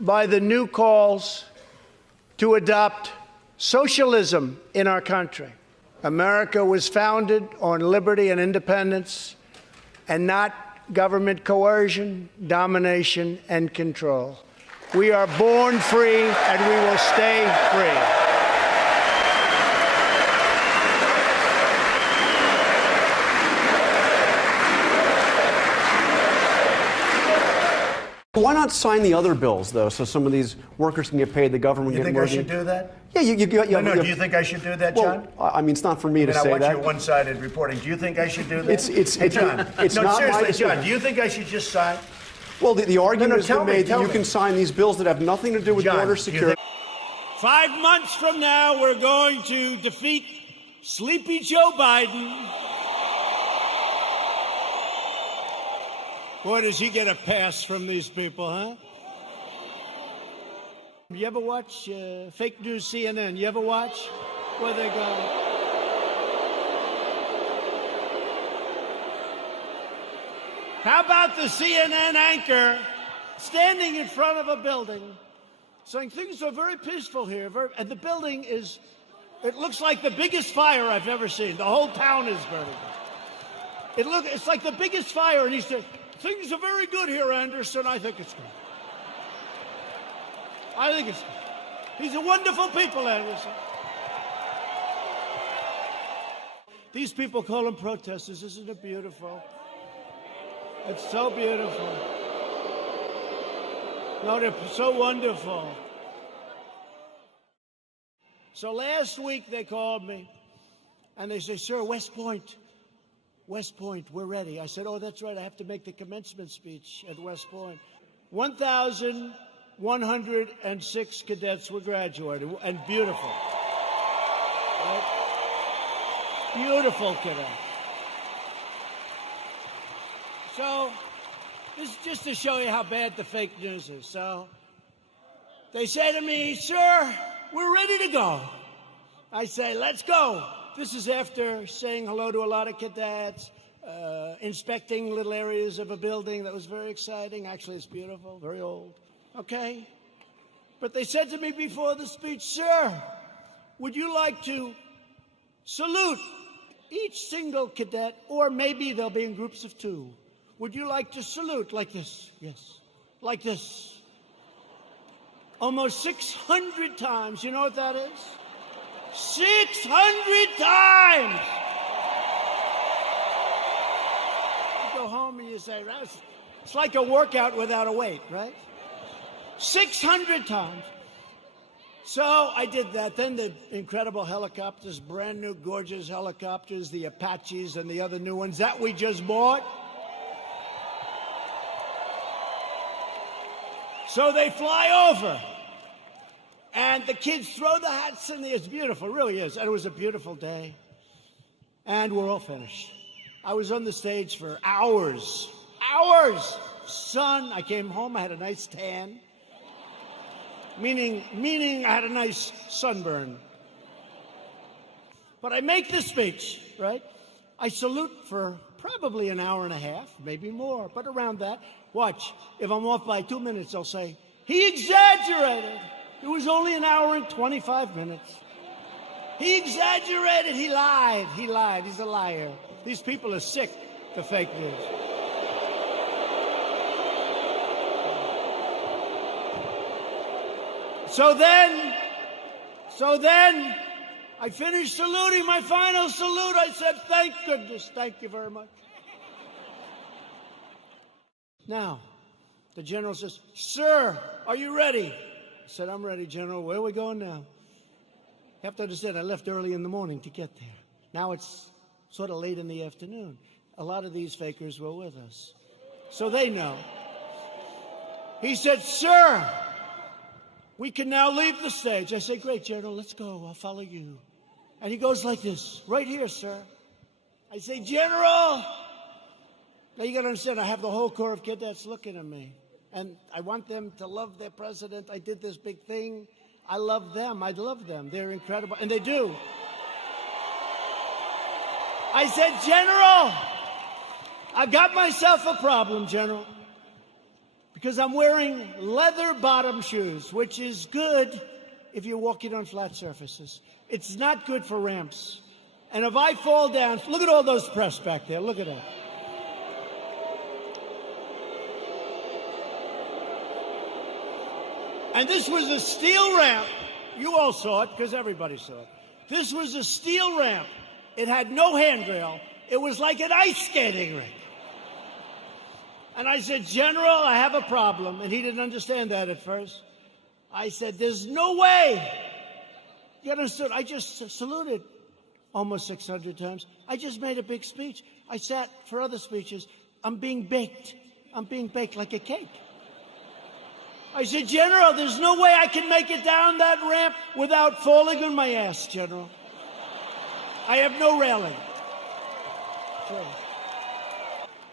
by the new calls to adopt socialism in our country. America was founded on liberty and independence, and not government coercion, domination, and control. We are born free, and we will stay free. Why not sign the other bills, though, so some of these workers can get paid, the government You get think more? I should do that? Yeah, No, do you think I should do that, John? Well, I mean, it's not for me to say that. I watch your one-sided reporting. Do you think I should do that? John, it's no, not seriously, my John, do you think I should just sign? Well, the argument has been made that you me. can sign these bills that have nothing to do with John, border security. 5 months from now, we're going to defeat Sleepy Joe Biden. Boy, does he get a pass from these people, huh? You ever watch fake news CNN? You ever watch where they go? How about the CNN anchor standing in front of a building saying things are very peaceful here, and the building is, it looks like the biggest fire I've ever seen. The whole town is burning. It's like the biggest fire, and he said, things are very good here, Anderson. I think it's good. I think it's good. These are wonderful people, Anderson. These people call them protesters. Isn't it beautiful? It's so beautiful. No, they're so wonderful. So last week they called me, and they say, sir, West Point, we're ready. I said, oh, that's right. I have to make the commencement speech at West Point. 1,106 cadets were graduating, and beautiful. Right? Beautiful cadets. So, this is just to show you how bad the fake news is. So, they say to me, sir, we're ready to go. I say, let's go. This is after saying hello to a lot of cadets, inspecting little areas of a building that was very exciting. Actually, it's beautiful, very old. Okay? But they said to me before the speech, sir, would you like to salute each single cadet, or maybe they'll be in groups of 2. Would you like to salute like this? Yes. Like this. Almost 600 times. You know what that is? 600 times! You go home and you say, it's like a workout without a weight, right? 600 times. So I did that. Then the incredible helicopters, brand new, gorgeous helicopters, the Apaches and the other new ones that we just bought. So they fly over, and the kids throw the hats in the air. It's beautiful, it really is. And it was a beautiful day, and we're all finished. I was on the stage for hours. Sun, I came home, I had a nice tan. Meaning I had a nice sunburn. But I make the speech, right? I salute for probably an hour and a half, maybe more, but around that. Watch, if I'm off by 2 minutes, I'll say, he exaggerated. It was only an hour and 25 minutes. He exaggerated, he lied, he's a liar. These people are sick, the fake news. So then, I finished saluting, my final salute. I said, thank goodness, thank you very much. Now, the general says, sir, are you ready? I said, I'm ready, General. Where are we going now? You have to understand, I left early in the morning to get there. Now it's sort of late in the afternoon. A lot of these fakers were with us, so they know. He said, sir, we can now leave the stage. I say, great, General, let's go. I'll follow you. And he goes like this, right here, sir. I say, General. Now, you got to understand, I have the whole Corps of Cadets looking at me. And I want them to love their president. I did this big thing. I love them. I love them. They're incredible. And they do. I said, General, I've got myself a problem, General. because I'm wearing leather bottom shoes, which is good if you're walking on flat surfaces. It's not good for ramps. And if I fall down, look at all those press back there. Look at that. And this was a steel ramp. You all saw it because everybody saw it. This was a steel ramp. It had no handrail. It was like an ice skating rink. And I said, General, I have a problem. And he didn't understand that at first. I said, there's no way. You understood? I just saluted almost 600 times. I just made a big speech. I sat for other speeches. I'm being baked. I'm being baked like a cake. I said, General, there's no way I can make it down that ramp without falling on my ass, General. I have no railing.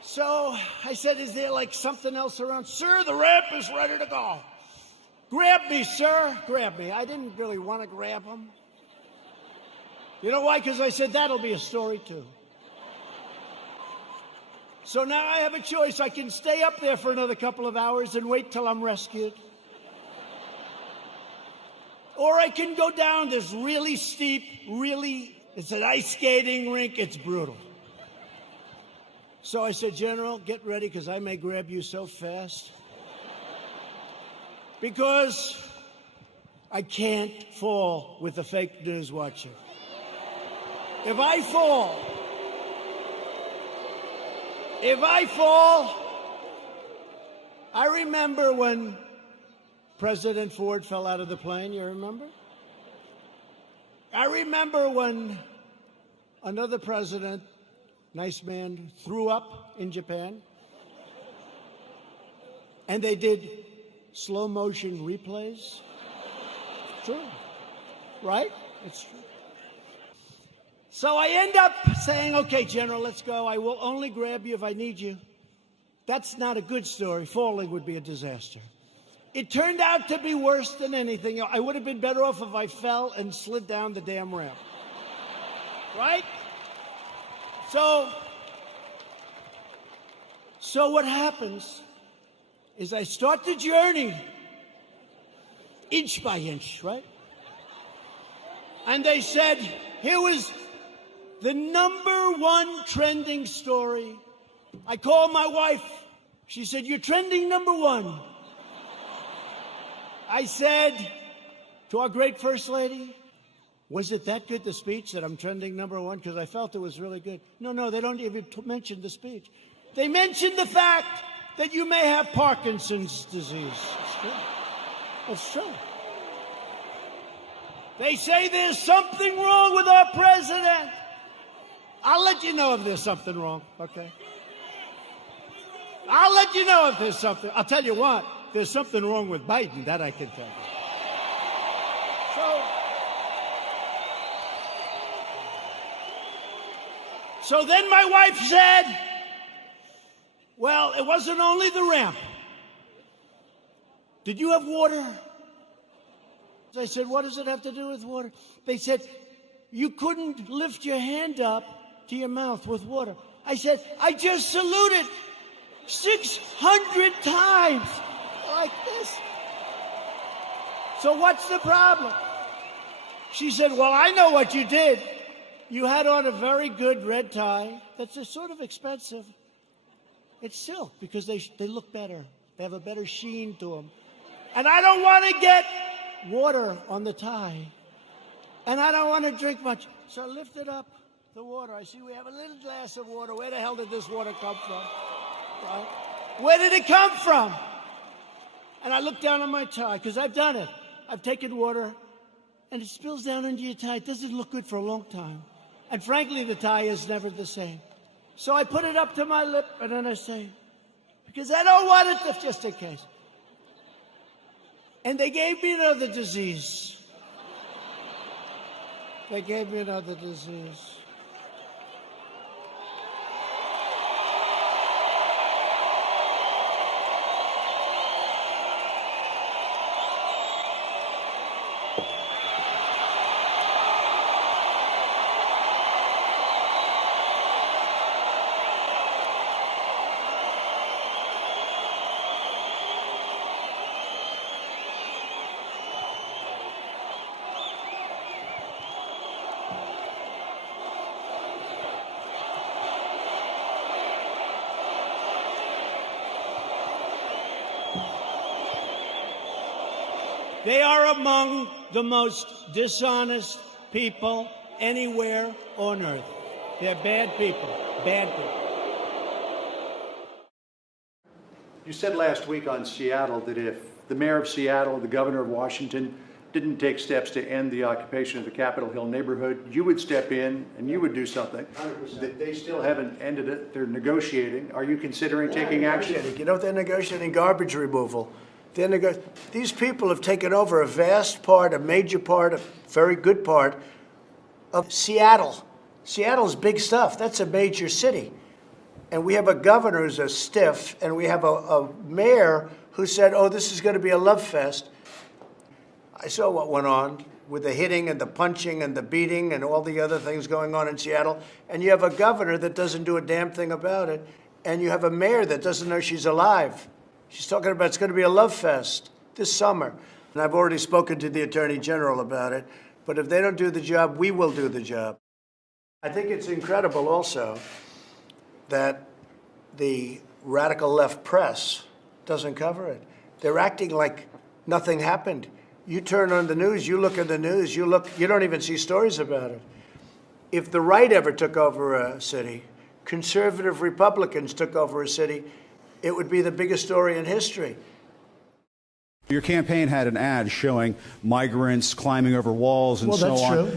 So I said, is there like something else around? Sir, the ramp is ready to go. Grab me, sir. Grab me. I didn't really want to grab him. You know why? Because I said, that'll be a story too. So now I have a choice. I can stay up there for another couple of hours and wait till I'm rescued. Or I can go down this really steep, it's an ice skating rink. It's brutal. So I said, General, get ready because I may grab you so fast. Because I can't fall with a fake news watcher. If I fall, I remember when President Ford fell out of the plane, you remember? I remember when another president, nice man, threw up in Japan. And they did slow motion replays. It's true, right? It's true. So I end up saying, okay, General, let's go. I will only grab you if I need you. That's not a good story. Falling would be a disaster. It turned out to be worse than anything. I would have been better off if I fell and slid down the damn ramp. Right? So what happens is I start the journey inch by inch, right? And they said, here was the #1 trending story. I called my wife. She said, you're trending #1. I said to our great First Lady, was it that good, the speech, that I'm trending #1? Because I felt it was really good. No, they don't even mention the speech. They mentioned the fact that you may have Parkinson's disease. It's true. It's true. They say there's something wrong with our president. I'll let you know if there's something wrong, okay? I'll let you know if there's something. I'll tell you what, there's something wrong with Biden, that I can tell you. So then my wife said, well, it wasn't only the ramp. Did you have water? I said, what does it have to do with water? They said, you couldn't lift your hand up to your mouth with water. I said, I just saluted 600 times like this. So what's the problem? She said, well, I know what you did. You had on a very good red tie that's sort of expensive. It's silk because they look better. They have a better sheen to them. And I don't want to get water on the tie. And I don't want to drink much. So I lifted up the water. I see we have a little glass of water. Where the hell did this water come from? Right? Where did it come from? And I looked down on my tie, because I've done it. I've taken water, and it spills down into your tie. It doesn't look good for a long time. And frankly, the tie is never the same. So I put it up to my lip, and then I say, because I don't want it to, just in case. And they gave me another disease. They gave me another disease. They are among the most dishonest people anywhere on earth. They're bad people, bad people. You said last week on Seattle that if the mayor of Seattle, the governor of Washington, didn't take steps to end the occupation of the Capitol Hill neighborhood, you would step in and you would do something. 100%. That they still haven't ended it. They're negotiating. Are you considering taking action? You know, they're negotiating garbage removal. These people have taken over a vast part, a major part, a very good part of Seattle. Seattle's big stuff. That's a major city. And we have a governor who's a stiff, and we have a mayor who said, oh, this is going to be a love fest. I saw what went on with the hitting and the punching and the beating and all the other things going on in Seattle. And you have a governor that doesn't do a damn thing about it. And you have a mayor that doesn't know she's alive. She's talking about it's going to be a love fest this summer. And I've already spoken to the Attorney General about it. But if they don't do the job, we will do the job. I think it's incredible also that the radical left press doesn't cover it. They're acting like nothing happened. You turn on the news, you look at the news, you don't even see stories about it. If the right ever took over a city, conservative Republicans took over a city, it would be the biggest story in history. Your campaign had an ad showing migrants climbing over walls and Well, so that's on.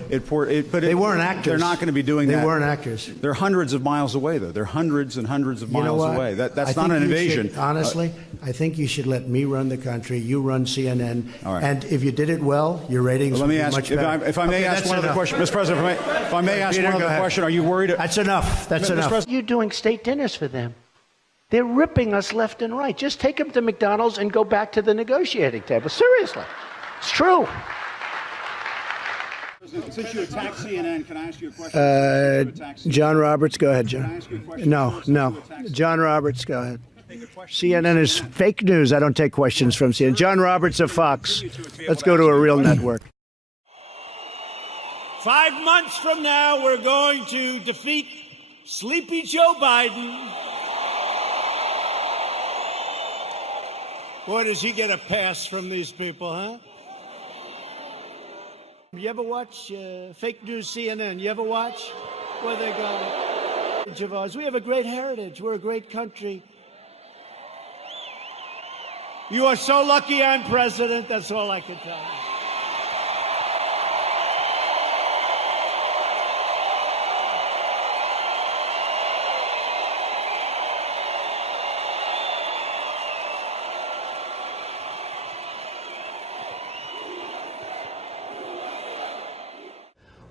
true. They weren't actors. They're not going to be doing that. They weren't actors. They're hundreds of miles away, though. They're hundreds and hundreds of miles away. That's not an invasion. Honestly, I think you should let me run the country. You run CNN. All right. And if you did it well, your ratings would be much better. If I may ask one other question, Mr. President, if I may ask one other question, are you worried? That's enough. That's enough. You're doing state dinners for them. They're ripping us left and right. Just take them to McDonald's and go back to the negotiating table. Seriously. It's true. Since you attacked CNN, can I ask you a question? John Roberts, go ahead, Can I John. ask you a question? No. John Roberts, go ahead. CNN is fake news. I don't take questions from CNN. John Roberts of Fox. Let's go to a real network. 5 months from now, we're going to defeat Sleepy Joe Biden. Boy, does he get a pass from these people, huh? You ever watch fake news CNN? You ever watch where they go? We have a great heritage. We're a great country. You are so lucky I'm president. That's all I can tell you.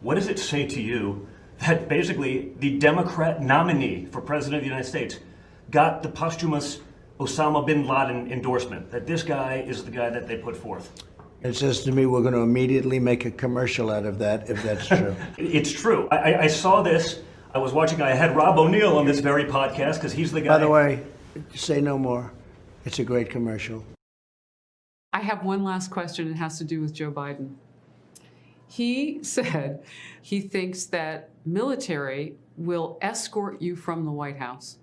What does it say to you that basically the Democrat nominee for president of the United States got the posthumous Osama bin Laden endorsement, that this guy is the guy that they put forth? It says to me we're going to immediately make a commercial out of that, if that's true. It's true. I saw this. I was watching, I had Rob O'Neill on this very podcast because he's the guy. By the way, say no more. It's a great commercial. I have one last question. It has to do with Joe Biden. He said he thinks that military will escort you from the White House.